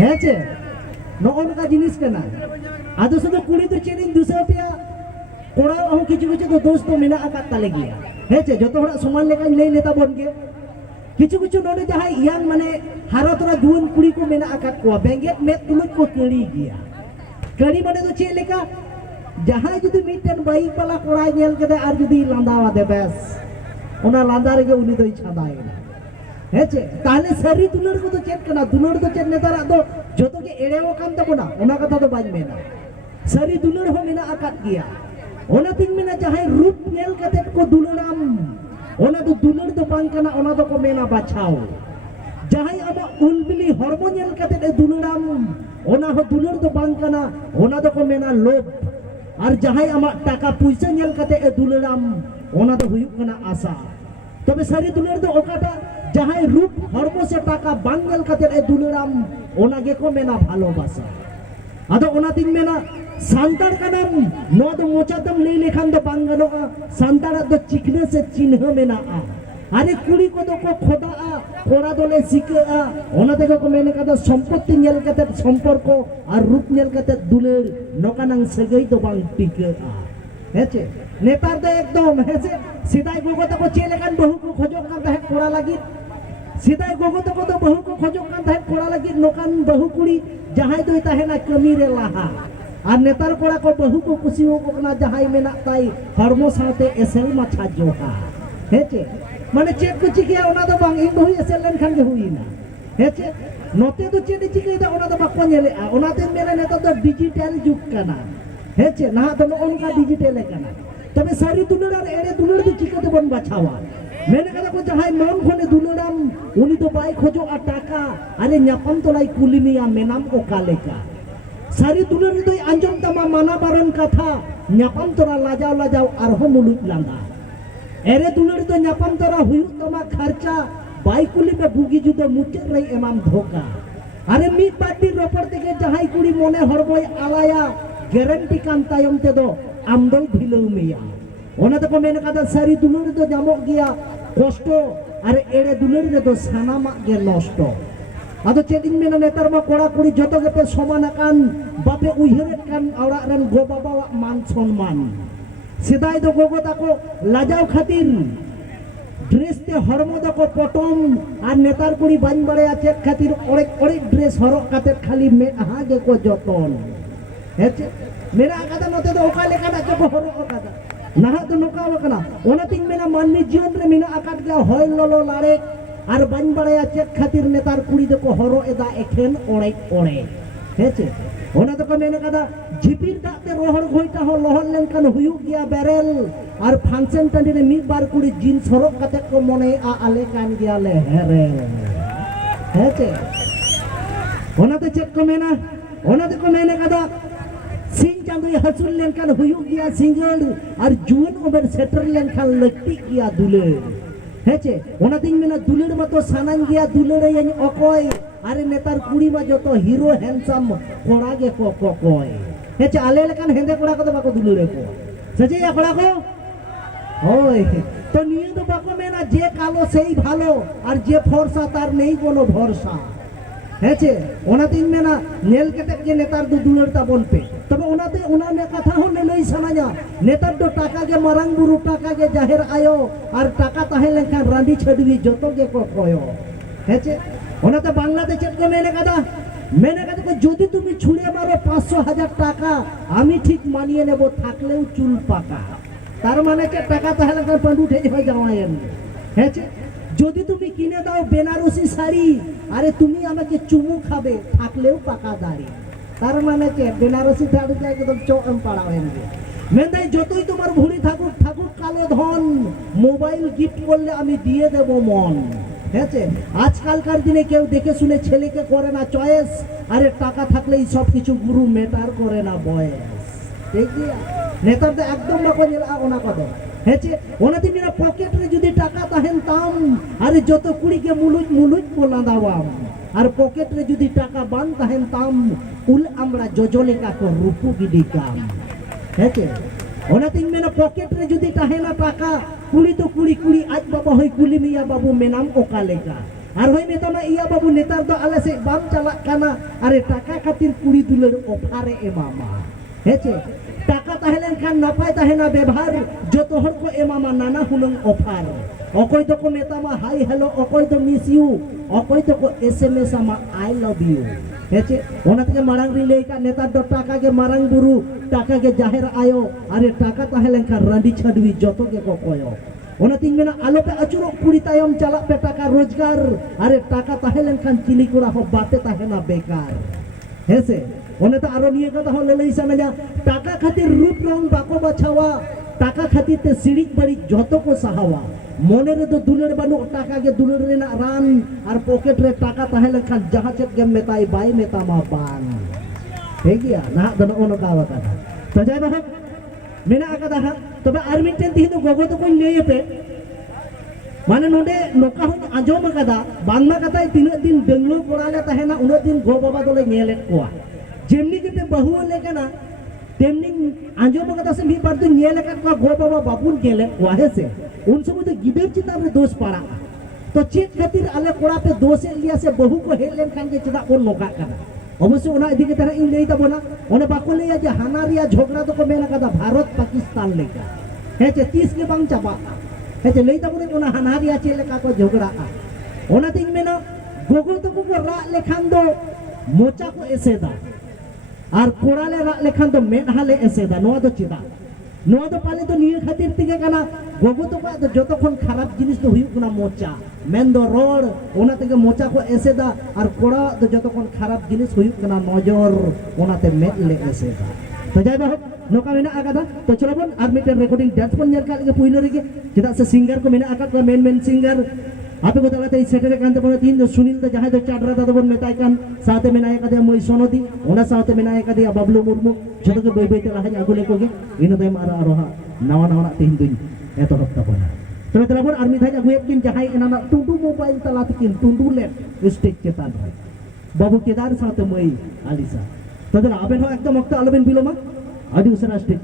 হেছে নগনকা জিনিস কেনা আদো শুধু কুড়ি তো চেনিং 200 টাকা কোড়া হো কিছু কিছু তো দোস্ত মেনা আকাত তালে গিয়া হেছে যত হড়া সমান লেখাই লই নেতা বনকে কিছু কিছু ননে যাহাই ইয়াং মানে হারতরা দুন কুড়ি को मेना आकात को बेंगेट में तुलुत को कड़ी गया कड़ी माने तो चे लेका जहां जुदी मिटन बाइक वाला कोड़ा नेल कदे आर जुदी लांदावा दे बेस ओना लांदा रे उनी तो छादाय हेचे ताले सरी तुलर को तो चेक कना दुलर तो चेक नेतार दो जतो के एड़ेओ काम तो कोना ओना कथा तो बाज मेना सरी दुलर हो मेना आकात गया ओना तिन मेना जहां रूप नेल कते को दुलराम ओना तो दुलर तो बांग कना ओना तो को मेना बाछाओ जहां अब उलबिली हरमो नेल कते ए दुलराम ओना हो दुलर तो बांग कना ओना तो को मेना लोभ और जहां आमा टाका पैसा नेल कते ए दुलराम ओना तो हुयु कना आशा तबे सारी दुलर तो ओकाटा जहां रूप हरमो से टाका बांग नेल कते ए दुलराम ओना गे को मेना भालोबासा आदो ओना तिन मेना सांतार कानाम नो तो मोचातम ले लेखान तो बांग गनोआ सांतार तो चिकने से चिन्ह मेना आ अरे कुड़ी को तो को खोदा आ कोड़ा दोले सिके आ ओना देखो को मेने कदा संपत्ति नेल कते संपर्क और रूप नेल कते दुलेर नोकानांग सगई तो बांग टिके आ हेचे नेतार तो एकदम हेचे सिदाई गोगो तो को चेलेकान बहु को खोजो कान ताहे कोड़ा लागि सिदाई गोगो तो को तो बहु को खोजो कान ताहे कोड़ा लागि नोकान बहु कुड़ी जहां तो ताहे ना कमी रे लाहा और नेतार कोड़ा को बहु को कुसी हो को ना जहां मेना ताई हरमो साथे एसेल माछा जोहा हेचे माने चेक को चिकिया ओना तो बांग इन बहु एसेल लन खान के हुईना हेचे नोते तो चेक चिकिया ओना तो बाको नेले आ ओना ते मेरा नेता तो डिजिटल जुग कना हेचे ना तो ओनका डिजिटल कना तबे सारी दुलर और एरे दुलर तो चिकते बन बाछावा मेने कदा को जहां मन खोने दुलराम उनी तो बाई खोजो आ टाका अरे न्यापम तो लाई कुलिमिया मेनाम ओकालेका सारी दुलर तो अंजम तमा माना बारन कथा न्यापम तोरा लाजाव लाजाव आरहो मुलुक लांदा एरे दुलर तो न्यापम तोरा हुयु तमा खर्चा बाई कुली में बुगी जुदो मुचे रही एमाम धोका अरे मी पार्टी रपड़ तेके जहां कुड़ी मोने हरबोय आलाया गारंटी कान तायम ते दो आमदो ढिलौ मिया ओना तो को मेने कदा सारी दुलर तो जामो गया कष्ट अरे एरे दुलर रे तो सानामा गे नष्ट आदो चेडिंग मेना नेतार मा कोड़ा कुड़ी जतो गेपे समान कान बापे उइहरे कान औरा रन गो बाबा मान सम्मान सिदाई तो गोगो ताको लाजाव खातिर ड्रेस ते हरमो दको पटम और नेतार कुड़ी बाइन बड़े चेक खातिर ओरेक ओरेक ड्रेस हरक काते खाली मे आहा गे को जतन हेचे मेरा कदा नते तो ओका लेका ना को हरक कदा नाहा तो नोका वकना ओना तिंग मेना माननी जीवन रे मेना आकाट गया होय ललो लारे और बाइन बड़े चेक खातिर नेतार कुड़ी दको हरो एदा एखेन ओरेक ओरे हेचे ओना तो को मेना कदा झिपिर दाते रोहर होइता हो लहर लेनकान हुयु गया बेरेल और फंक्शन टांडी रे मी बार कुड़ी जीन्स हरक काते को मने आ आले कान गया ले हेरे हेचे ओना तो चेक को मेना ओना तो को मेने कदा सिंह चांदोय हसुल लेनकान हुयु गया सिंगल और जुन उमर सेटर लेनकान लट्टी गया दुले हेचे ओना तिंग मेना दुलेर मतो सानान गया दुलेरे यानी अकोय अरे नेतार कुड़ी मा जतो हीरो हैंडसम कोड़ा गे को कोय हेचे आले लेकान हेंदे कोड़ा को तो बाको दुलेरे को सजे या कोड़ा को ओय तो निये तो बाको मेना जे कालो सेई भालो और जे फरसा तार नहीं कोनो भरसा हेचे ओना तिन मेना नेल केटे के नेतार दु दुलेर ता बोलपे तबे ओनाते ओना ने कथा हो ने लई सानाया नेतार दो टाका के मारांग बुरु टाका के जाहिर आयो और टाका ताहे लेखा रांडी छडवी जतो के को कोयो हेचे ओनाते बांग्लाते चेक को मेने कदा को যদি তুমি ছুঁড়ে মারো 500,000 টাকা আমি ঠিক মানিয়ে নেব থাকলেও চুল পাকা তার মানে কে টাকা তাহলে কার পান্ডু উঠে হয়ে যাওয়ায় হেছে যদি তুমি কিনে দাও বেনারসি শাড়ি আরে তুমি আমাকে চুমু খাবে থাকলেও পাকা দাড়ি তার মানে কে বেনারসি শাড়ি একদম চোম পাড়া হয়ে যাবে মেন্দাই যতই তোমার ভুঁড়ি থাকুক থাকুক কালো ধন মোবাইল গিফট করলে আমি দিয়ে দেব মন হেছে আজকালকার দিনে কেউ দেখে শুনে ছেলেকে করে না চয়েস আরে টাকা থাকলেই সব কিছু গুরু মেটার করে না বয়স ঠিক আছে নেতার তো একদম না করে ওনা কত হেছে ওনা দিনা পকেট রে যদি টাকা তাহেন তাম আরে যত কুড়িকে মুলুক মুলুক বলা দাওয়াম আর পকেট রে যদি টাকা বান তাহেন তাম উল আমরা যোজনে কাকো রূপু গিডি কাম হেছে ওনা তিন মেনা পকেট রে যদি তাহেনা টাকা কুড়ি তো কুড়ি কুড়ি আজ বাবা হই কুলি মিয়া বাবু মেনাম ওকা লেখা Ar hoi metama iya babu netar do ala se bam calak kana are taka khatir kuri duler ofare emama hece taka tahelen kan napai tahena ব্যবহার joto hor ko emama nana hunung ofar okoy to ko metama hi hello okoy to miss you okoy to ko sms ama I love you hece ona থেকে marang rilei ka netar do taka ge marang buru taka ge jaher ayo are taka tahelen kan randi chadwi joto ge ko koyo ona ting mena alo pe acurok kuri tayom calak pe taka rozgar are taka tahelen kan cili kura ho bate tahena bekar hese ona ta aro niye kata ho lelei sananya taka khatir rup rong bako bachawa taka khatir te sirik barik joto ko sahawa mone re to duler banu taka ge duler re na ran ar pocket re taka tahelen kan jahacet ge metai bai metama ban hegia nah dono ono kawata to jai bahak mena akada ha tobe armiten tihin do gogo to ko leye pe mane node noka ho ajom akada bangma katai tinak din benglur korale tahena unat din go baba dole nyelet koa jemni ke pe bahu le kana temni ajom akada se mi par do nyele kat ko go baba babun nyelet koa hese un somo to gider chitar re dos para to chek khatir ale kora pe dose liya se bahu ko helen kan ke chida kon noka kana অবশ্যই ওনা এদিকে তারা in লেই তাবো না ওনা বাকো লেয়া যে হানারিয়া ঝগড়া তো মেনা কাদা ভারত পাকিস্তান লেকা হেচে 30 के बांग चाबा हेचे লেই তাবো ওনা হানারিয়া চেলে का को झगड़ा ओना तिंग मेना गोगो तो को रा लेखान दो मोचा को एसेदा আর কোড়ালে রা লেখান তো মেনহালে এসেদা নোয়া তো চিদা নোয়া তো পালে তো নিয়ে খাতির থেকে কানা গোগো তো পা যতক্ষণ খারাপ জিনিস তো হুইউ না মোচা মেন্দো রড ওনা থেকে মোচা কো এসেদা আর কোড়া তো যতক্ষণ খারাপ জিনিস হুইউ না নজর ওনাতে মেলে এসেদা তো যাই বাহক নোকা মেনা আগাদা তো চলো বোন আর মিটার রেকর্ডিং ডান্স পন নেল কালে পুইনো রেগে যেটা সে সিঙ্গার কো মেনা আকাত কো মেন সিঙ্গার आपे को तलाते सेटरे कांते पने तीन सुनील तो जहां तो चाडरा दादा बोन मेताय कान साथे मेनाय कदे मोय सोनोदी ओना साथे मेनाय कदे बाबलू मुर्मू जतो के बय ते लाहा आगुले कोगे इन तय मारा आरोहा नावा नावा तीन दुई एतो हप्ता पना तबे तलाबोन आर्मी थाय आगुए किन जहां एना टुंडू मोबाइल तलाते किन टुंडू ले स्टेज चेतान बाबू केदार साथे मोय आलिसा तदला आबेन हो एकदम वक्त आलबेन बिलोमा आदि उसरा स्टेज